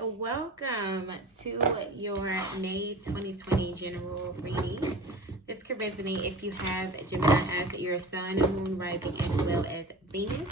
Welcome to your May 2020 general reading. This could resonate if you have Gemini as your sun, moon, rising, as well as Venus.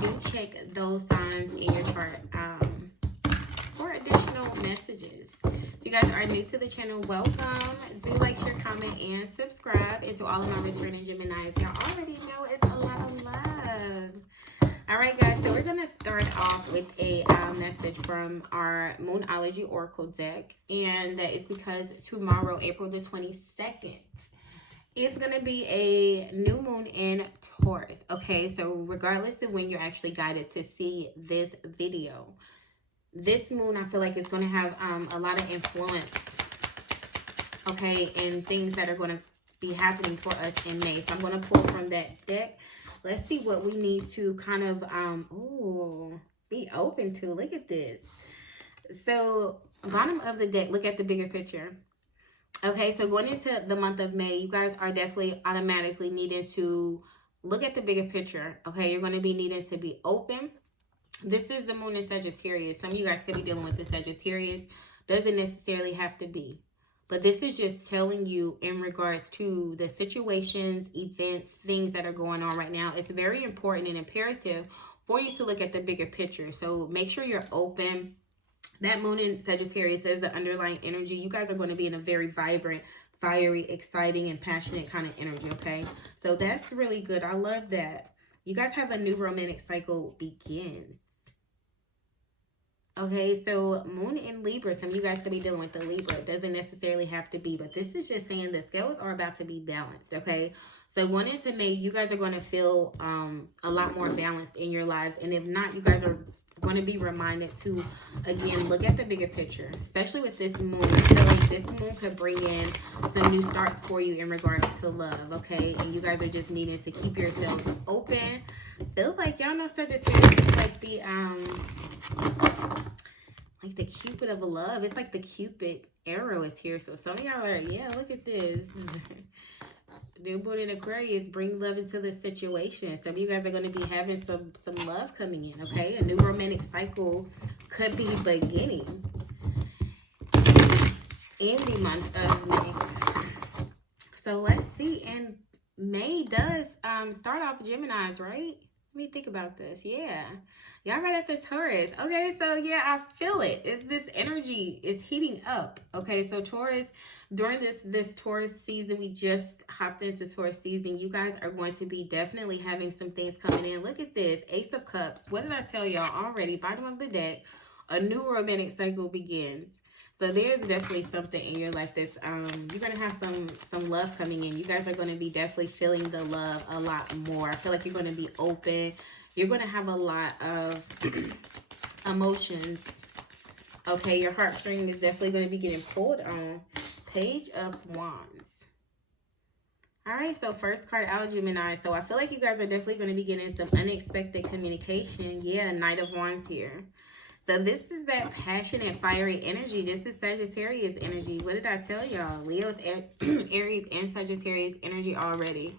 Do check those signs in your chart for additional messages. If you guys are new to the channel, welcome. Do like, share, comment, and subscribe. And to all of my returning Geminis, y'all already know it's a lot of love. All right, guys, so we're going to start off with a message from our Moonology Oracle deck. And that is because tomorrow, April the 22nd, is going to be a new moon in Taurus. Okay, so regardless of when you're actually guided to see this video, this moon, I feel like, is going to have a lot of influence, okay, and things that are going to be happening for us in May. So I'm going to pull from that deck. Let's see what we need to kind of, be open to. Look at this. So, bottom of the deck, look at the bigger picture. Okay, so going into the month of May, you guys are definitely automatically needing to look at the bigger picture. Okay, you're going to be needing to be open. This is the moon in Sagittarius. Some of you guys could be dealing with the Sagittarius. Doesn't necessarily have to be. But this is just telling you in regards to the situations, events, things that are going on right now. It's very important and imperative for you to look at the bigger picture. So make sure you're open. That moon in Sagittarius says the underlying energy. You guys are going to be in a very vibrant, fiery, exciting, and passionate kind of energy, okay? So that's really good. I love that. You guys have a new romantic cycle begins. Okay, so moon in Libra. Some of you guys could be dealing with the Libra. It doesn't necessarily have to be, but this is just saying the scales are about to be balanced, okay? So going into May, you guys are going to feel a lot more balanced in your lives. And if not, you guys are going to be reminded to, again, look at the bigger picture, especially with this moon. I feel like this moon could bring in some new starts for you in regards to love, okay? And you guys are just needing to keep yourselves open. Feel like y'all know Sagittarius is like the Cupid of love. It's like the Cupid arrow is here. So some of y'all are, yeah, look at this. New moon in Aquarius, bring love into the situation. Some of you guys are going to be having some love coming in, okay? A new romantic cycle could be beginning in the month of May. So let's see. And May does start off Geminis, right? Let me think about this. Yeah. Y'all right at this Taurus. Okay, so yeah, I feel it. It's this energy is heating up. Okay, so Taurus, during this Taurus season, we just hopped into Taurus season. You guys are going to be definitely having some things coming in. Look at this. Ace of Cups. What did I tell y'all already? Bottom of the deck. A new romantic cycle begins. So there's definitely something in your life that's you're gonna have some love coming in. You guys are gonna be definitely feeling the love a lot more. I feel like you're gonna be open. You're gonna have a lot of emotions. Okay, your heartstring is definitely gonna be getting pulled on. Page of Wands. All right, so first card out, Gemini. So I feel like you guys are definitely gonna be getting some unexpected communication. Yeah, Knight of Wands here. So this is that passionate, fiery energy. This is Sagittarius energy. What did I tell y'all? Leo's, Aries, and Sagittarius energy already.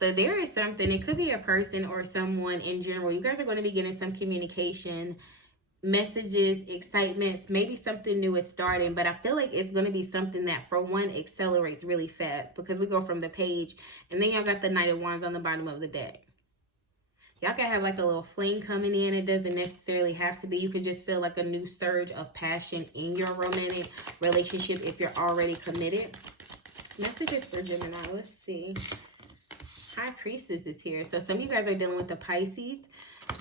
So there is something. It could be a person or someone in general. You guys are going to be getting some communication, messages, excitements. Maybe something new is starting. But I feel like it's going to be something that, for one, accelerates really fast. Because we go from the page. And then y'all got the Knight of Wands on the bottom of the deck. Y'all can have like a little fling coming in. It doesn't necessarily have to be. You could just feel like a new surge of passion in your romantic relationship if you're already committed. Messages for Gemini. Let's see. High Priestess is here. So some of you guys are dealing with the Pisces.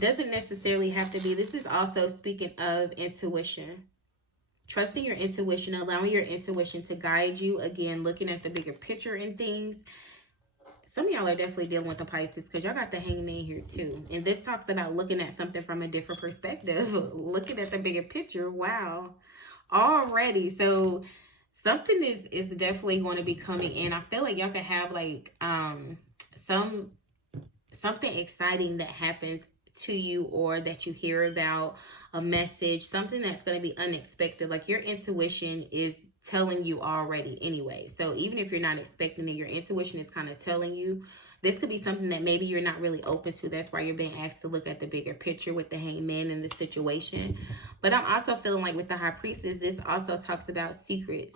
Doesn't necessarily have to be. This is also speaking of intuition. Trusting your intuition. Allowing your intuition to guide you. Again, looking at the bigger picture in things. Some of y'all are definitely dealing with the Pisces because y'all got the Hangman here too. And this talks about looking at something from a different perspective. Looking at the bigger picture. Wow. Already. So something is definitely going to be coming in. I feel like y'all could have like something exciting that happens to you or that you hear about, a message, something that's going to be unexpected. Like your intuition is telling you already anyway. So even if you're not expecting it, your intuition is kind of telling you. This could be something that maybe you're not really open to. That's why you're being asked to look at the bigger picture with the Hangman in the situation. But I'm also feeling like with the High Priestess, this also talks about secrets.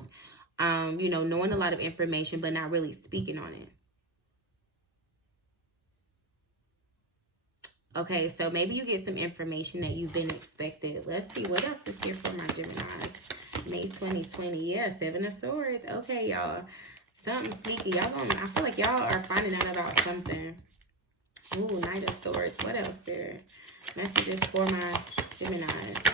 You know, knowing a lot of information, but not really speaking on it. Okay, so maybe you get some information that you've been expected. Let's see, what else is here for my Gemini? May 2020. Yeah, Seven of Swords. Okay, y'all. Something sneaky. Y'all gonna, I feel like y'all are finding out about something. Ooh, Knight of Swords. What else there? Messages for my Geminis.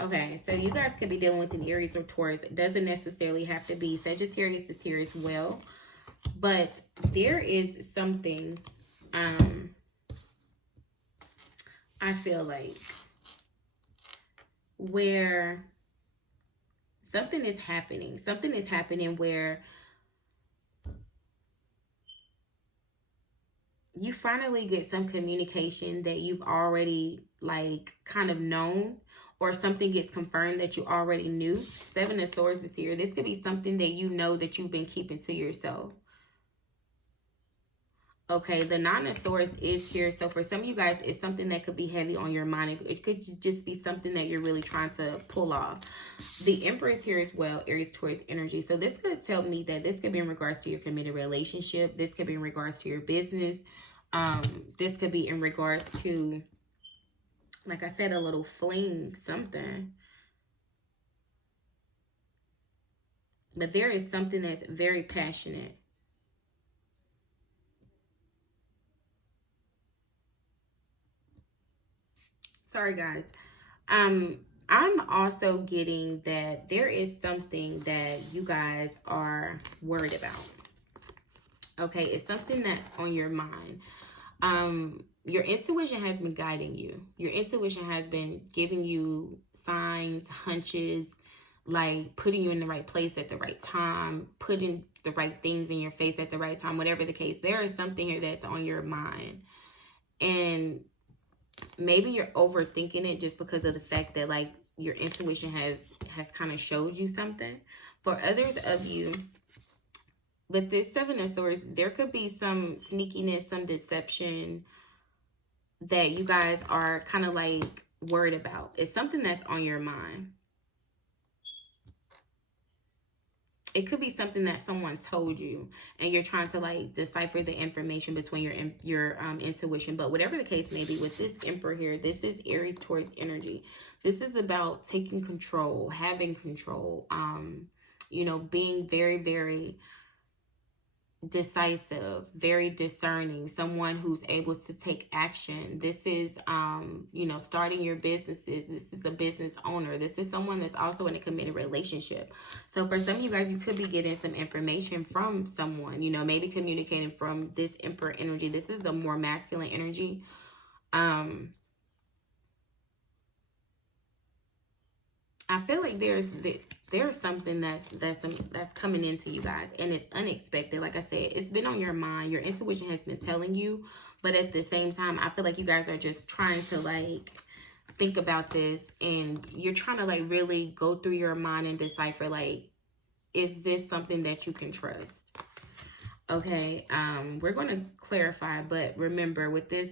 Okay, so you guys could be dealing with an Aries or Taurus. It doesn't necessarily have to be. Sagittarius is here as well. But there is something, I feel like, where something is happening. Something is happening where you finally get some communication that you've already, like, kind of known, or something gets confirmed that you already knew. Seven of Swords is here. This could be something that you know that you've been keeping to yourself. Okay, the Nine of Swords is here. So for some of you guys, it's something that could be heavy on your mind. It could just be something that you're really trying to pull off. The Emperor is here as well, Aries, Taurus energy. So this could tell me that this could be in regards to your committed relationship. This could be in regards to your business. This could be in regards to, like I said, a little fling, something. But there is something that's very passionate. Sorry, guys. I'm also getting that there is something that you guys are worried about. Okay, it's something that's on your mind. Your intuition has been guiding you. Your intuition has been giving you signs, hunches, like putting you in the right place at the right time, putting the right things in your face at the right time, whatever the case. There is something here that's on your mind. And maybe you're overthinking it just because of the fact that, like, your intuition has kind of showed you something. For others of you, with this Seven of Swords, there could be some sneakiness, some deception that you guys are kind of like worried about. It's something that's on your mind. It could be something that someone told you and you're trying to, like, decipher the information between your intuition. But whatever the case may be, with this Emperor here, this is Aries, Taurus energy. This is about taking control, having control, you know, being very, very decisive, very discerning, someone who's able to take action. This is, you know, starting your businesses. This is a business owner. This is someone that's also in a committed relationship. So for some of you guys, you could be getting some information from someone, you know, maybe communicating from this Emperor energy. This is a more masculine energy. I feel like there's something that's coming into you guys, and it's unexpected. Like I said, it's been on your mind. Your intuition has been telling you, but at the same time, I feel like you guys are just trying to, like, think about this, and you're trying to, like, really go through your mind and decipher, like, is this something that you can trust? Okay, we're going to clarify, but remember, with this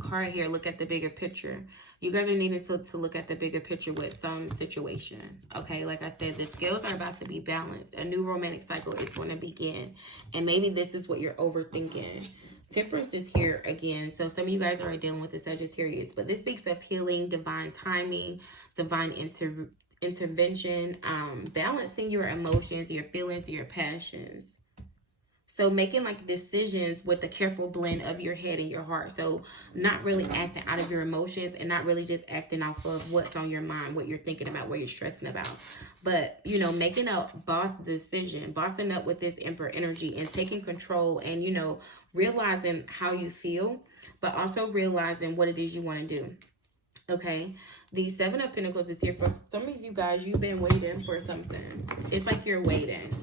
card here, look at the bigger picture. You guys are needing to look at the bigger picture with some situation. Okay, like I said, the scales are about to be balanced. A new romantic cycle is going to begin. And maybe this is what you're overthinking. Temperance is here again. So some of you guys are dealing with the Sagittarius. But this speaks of healing, divine timing, divine intervention, balancing your emotions, your feelings, your passions. So making, like, decisions with a careful blend of your head and your heart. So not really acting out of your emotions and not really just acting off of what's on your mind, what you're thinking about, what you're stressing about. But, you know, making a boss decision, bossing up with this Emperor energy and taking control and, you know, realizing how you feel, but also realizing what it is you want to do. Okay, the Seven of Pentacles is here. For some of you guys, you've been waiting for something. It's like you're waiting.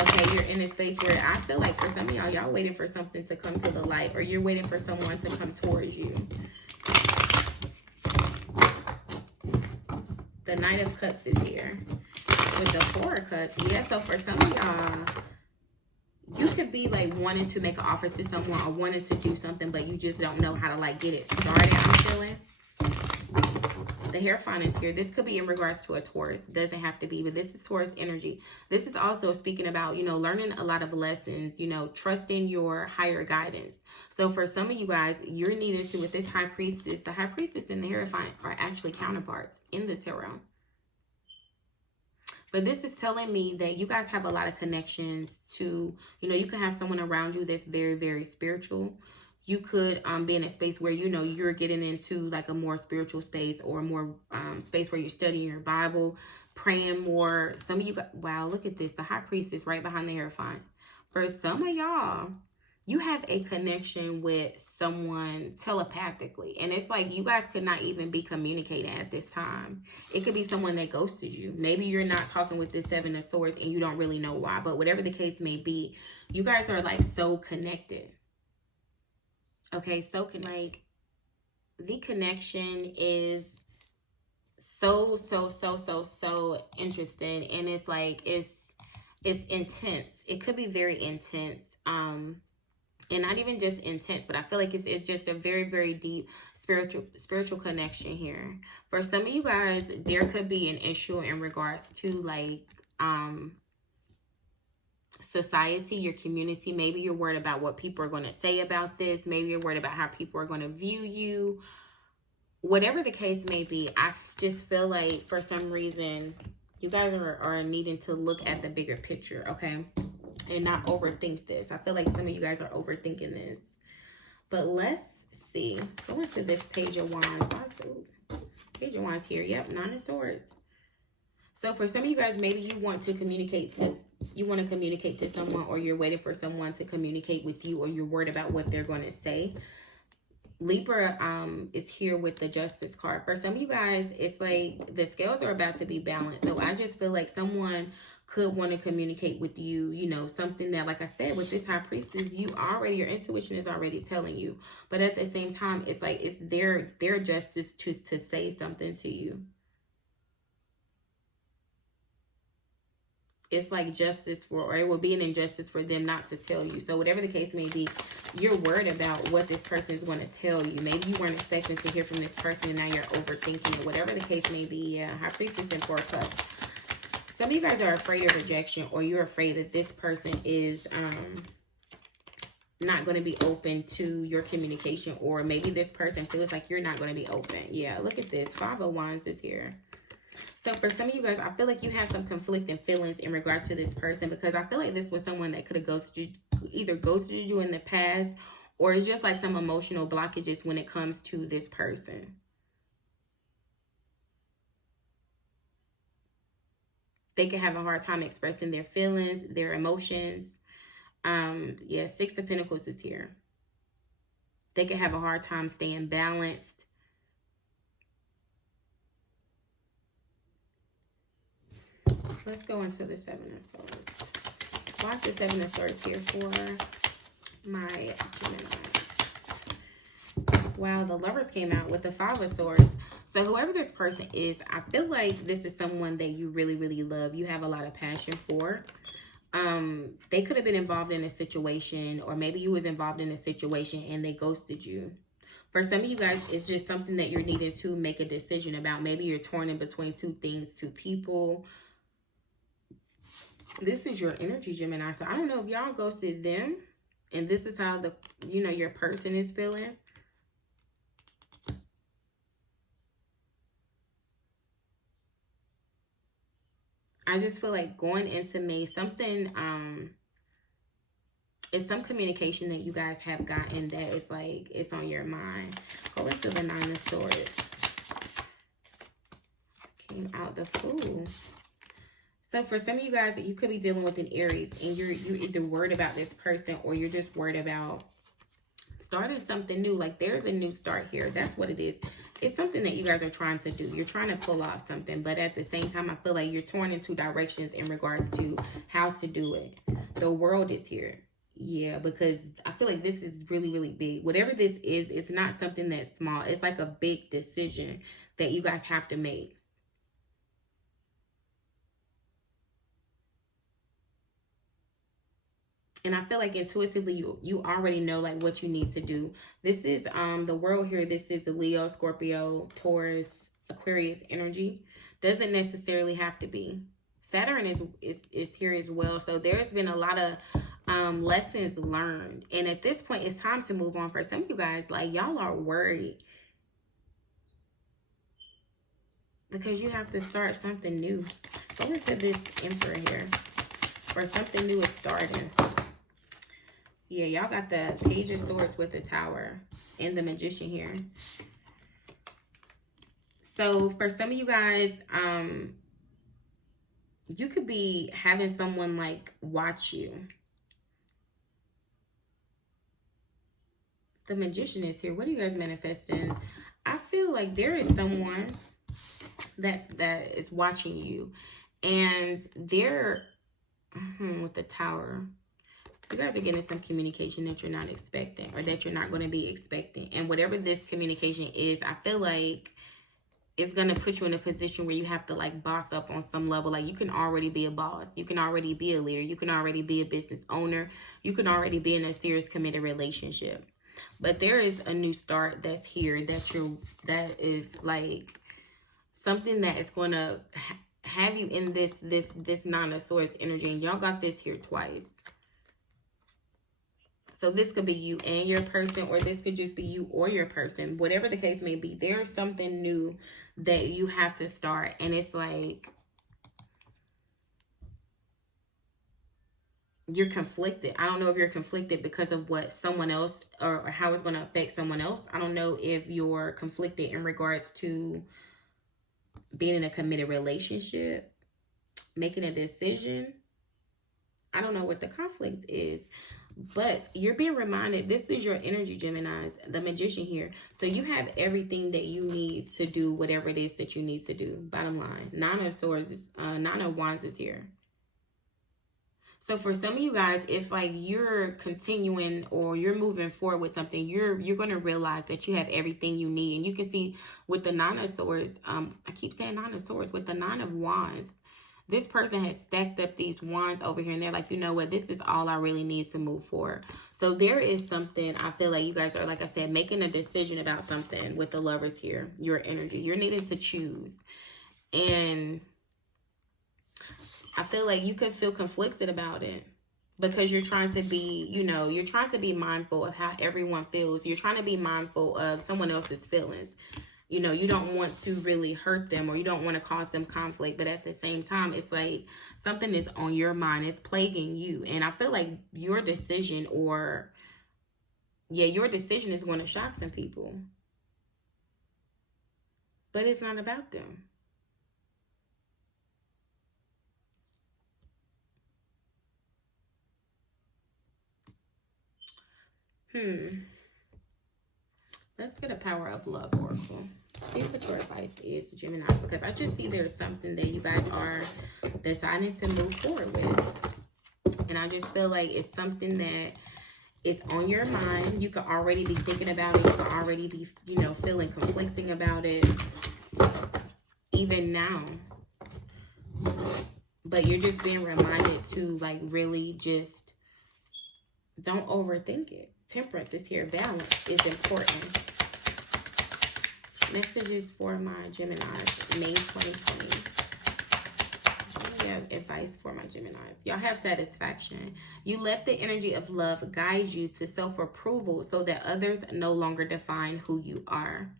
Okay, you're in a space where I feel like for some of y'all waiting for something to come to the light, or you're waiting for someone to come towards you. The Knight of Cups is here. with the Four of Cups. Yeah, so for some of y'all, you could be like wanting to make an offer to someone or wanting to do something, but you just don't know how to like get it started. I'm feeling the Hierophant is here. This could be in regards to a Taurus. It doesn't have to be, but this is Taurus energy. This is also speaking about, you know, learning a lot of lessons, you know, trusting your higher guidance. So for some of you guys, you're needing to, with this High Priestess, the High Priestess and the Hierophant are actually counterparts in the tarot. But this is telling me that you guys have a lot of connections to, you know, you can have someone around you that's very, very spiritual. You could be in a space where, you know, you're getting into like a more spiritual space or more space where you're studying your Bible, praying more. Some of you got, wow, look at this. The High Priestess right behind the Hierophant. For some of y'all, you have a connection with someone telepathically. And it's like you guys could not even be communicating at this time. It could be someone that ghosted you. Maybe you're not talking with the Seven of Swords and you don't really know why. But whatever the case may be, you guys are like so connected. Okay, so like the connection is so interesting, and it's like it's intense. It could be very intense, and not even just intense, but I feel like it's just a very, very deep spiritual connection here. For some of you guys, there could be an issue in regards to like society, your community. Maybe you're worried about what people are going to say about this. Maybe you're worried about how people are going to view you. Whatever the case may be, I just feel like for some reason you guys are needing to look at the bigger picture, okay? And not overthink this. I feel like some of you guys are overthinking this. But let's see. Go into this Page of Wands. Page of Wands here. Yep, Nine of Swords. So for some of you guys, maybe you want to communicate to someone, or you're waiting for someone to communicate with you, or you're worried about what they're going to say. Libra is here with the Justice card. For some of you guys, it's like the scales are about to be balanced. So I just feel like someone could want to communicate with you, you know, something that, like I said, with this High Priestess, your intuition is already telling you. But at the same time, it's like it's their justice to say something to you. It's like justice for, or it will be an injustice for them not to tell you. So whatever the case may be, you're worried about what this person is going to tell you. Maybe you weren't expecting to hear from this person and now you're overthinking it. Whatever the case may be, yeah. High Priestess and Four Cups. Some of you guys are afraid of rejection, or you're afraid that this person is not going to be open to your communication, or maybe this person feels like you're not going to be open. Yeah, look at this. Five of Wands is here. So for some of you guys, I feel like you have some conflicting feelings in regards to this person, because I feel like this was someone that could have either ghosted you in the past, or it's just like some emotional blockages when it comes to this person. They can have a hard time expressing their feelings, their emotions. Yeah, Six of Pentacles is here. They can have a hard time staying balanced. Let's go into the Seven of Swords. Why is the Seven of Swords here for my Gemini? Wow, the Lovers came out with the Five of Swords. So whoever this person is, I feel like this is someone that you really, really love. You have a lot of passion for. They could have been involved in a situation, or maybe you was involved in a situation and they ghosted you. For some of you guys, it's just something that you're needing to make a decision about. Maybe you're torn in between two things, two people. This is your energy, Gemini. So I don't know if y'all ghosted them and this is how your person is feeling. I just feel like going into May, something, it's some communication that you guys have gotten that is like, it's on your mind. Go into the Nine of Swords. Came out the Fool. So for some of you guys, that you could be dealing with an Aries, and you're either worried about this person, or you're just worried about starting something new. Like there's a new start here. That's what it is. It's something that you guys are trying to do. You're trying to pull off something, but at the same time, I feel like you're torn in two directions in regards to how to do it. The World is here. Yeah, because I feel like this is really, really big. Whatever this is, it's not something that's small. It's like a big decision that you guys have to make. And I feel like intuitively you already know like what you need to do. This is the world here. This is the Leo, Scorpio, Taurus, Aquarius energy. Doesn't necessarily have to be. Saturn is here as well. So there's been a lot of lessons learned. And at this point, it's time to move on. For some of you guys, like, y'all are worried because you have to start something new. Go into this Emperor here. Or something new is starting. Yeah, y'all got the Page of Swords with the Tower and the Magician here. So for some of you guys, you could be having someone like watch you. The Magician is here. What are you guys manifesting? I feel like there is someone that is watching you, and they're with the Tower. You guys are getting some communication that you're not expecting, or that you're not going to be expecting. And whatever this communication is, I feel like it's going to put you in a position where you have to like boss up on some level. Like, you can already be a boss. You can already be a leader. You can already be a business owner. You can already be in a serious committed relationship. But there is a new start that's here, that is like something that is going to have you in this Nine of Swords energy. And y'all got this here twice. So this could be you and your person, or this could just be you or your person. Whatever the case may be, there's something new that you have to start. And it's like you're conflicted. I don't know if you're conflicted because of what someone else, or how it's going to affect someone else. I don't know if you're conflicted in regards to being in a committed relationship, making a decision. I don't know what the conflict is. But you're being reminded, this is your energy, Geminis, the Magician here. So you have everything that you need to do whatever it is that you need to do. Bottom line, Nine of Swords, Nine of Wands is here. So for some of you guys, it's like you're continuing, or you're moving forward with something. You're going to realize that you have everything you need. And you can see with the Nine of Swords, I keep saying Nine of Swords, with the Nine of Wands, this person has stacked up these wands over here, and they're like, you know what, this is all I really need to move forward. So there is something, I feel like you guys are, like I said, making a decision about something with the Lovers here, your energy. You're needing to choose. And I feel like you could feel conflicted about it because you're trying to be, you're trying to be mindful of how everyone feels. You're trying to be mindful of someone else's feelings. You don't want to really hurt them, or you don't want to cause them conflict. But at the same time, it's like something is on your mind. It's plaguing you. And I feel like your decision, your decision is going to shock some people. But it's not about them. Let's get a Power of Love oracle. See what your advice is to Gemini, because I just see there's something that you guys are deciding to move forward with. And I just feel like it's something that is on your mind. You could already be thinking about it. You could already be, feeling conflicting about it, even now. But you're just being reminded to, like, really just don't overthink it. Temperance is here. Balance is important. Messages for my Geminis, May 2020. have advice for my Geminis. Y'all have satisfaction. You let the energy of love guide you to self-approval so that others no longer define who you are.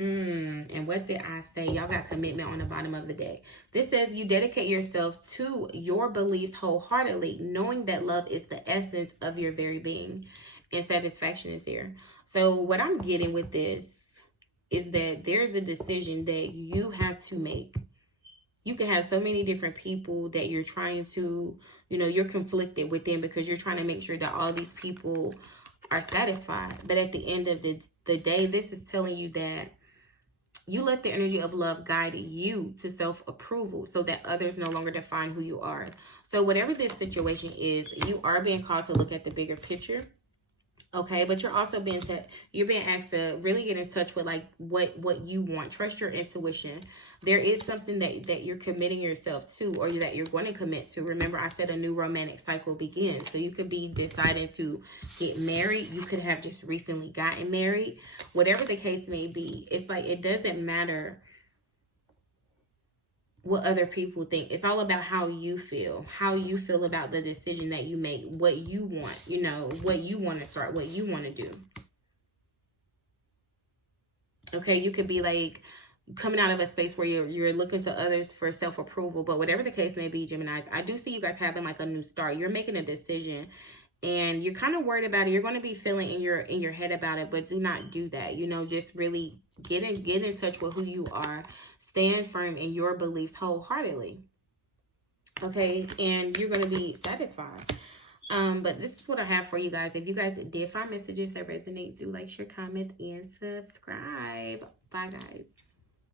And what did I say? Y'all got commitment on the bottom of the deck. This says you dedicate yourself to your beliefs wholeheartedly, knowing that love is the essence of your very being. And satisfaction is here. So what I'm getting with this is that there's a decision that you have to make. You can have so many different people that you're trying to, you're conflicted with them because you're trying to make sure that all these people are satisfied. But at the end of the day, this is telling you that you let the energy of love guide you to self-approval so that others no longer define who you are. So whatever this situation is, you are being called to look at the bigger picture. Okay, but you're also you're being asked to really get in touch with like what you want. Trust your intuition. There is something that you're committing yourself to, or that you're going to commit to. Remember, I said a new romantic cycle begins. So you could be deciding to get married. You could have just recently gotten married. Whatever the case may be, it's like it doesn't matter what other people think. It's all about how you feel about the decision that you make, what you want, what you want to start, what you want to do. Okay, you could be like coming out of a space where you're looking to others for self-approval, but whatever the case may be, Geminis, I do see you guys having like a new start. You're making a decision and you're kind of worried about it. You're going to be feeling in your head about it, but do not do that. Just really get in touch with who you are. Stand firm in your beliefs wholeheartedly. Okay, and you're going to be satisfied. But this is what I have for you guys. If you guys did find messages that resonate, do like, share, comment, and subscribe. Bye, guys.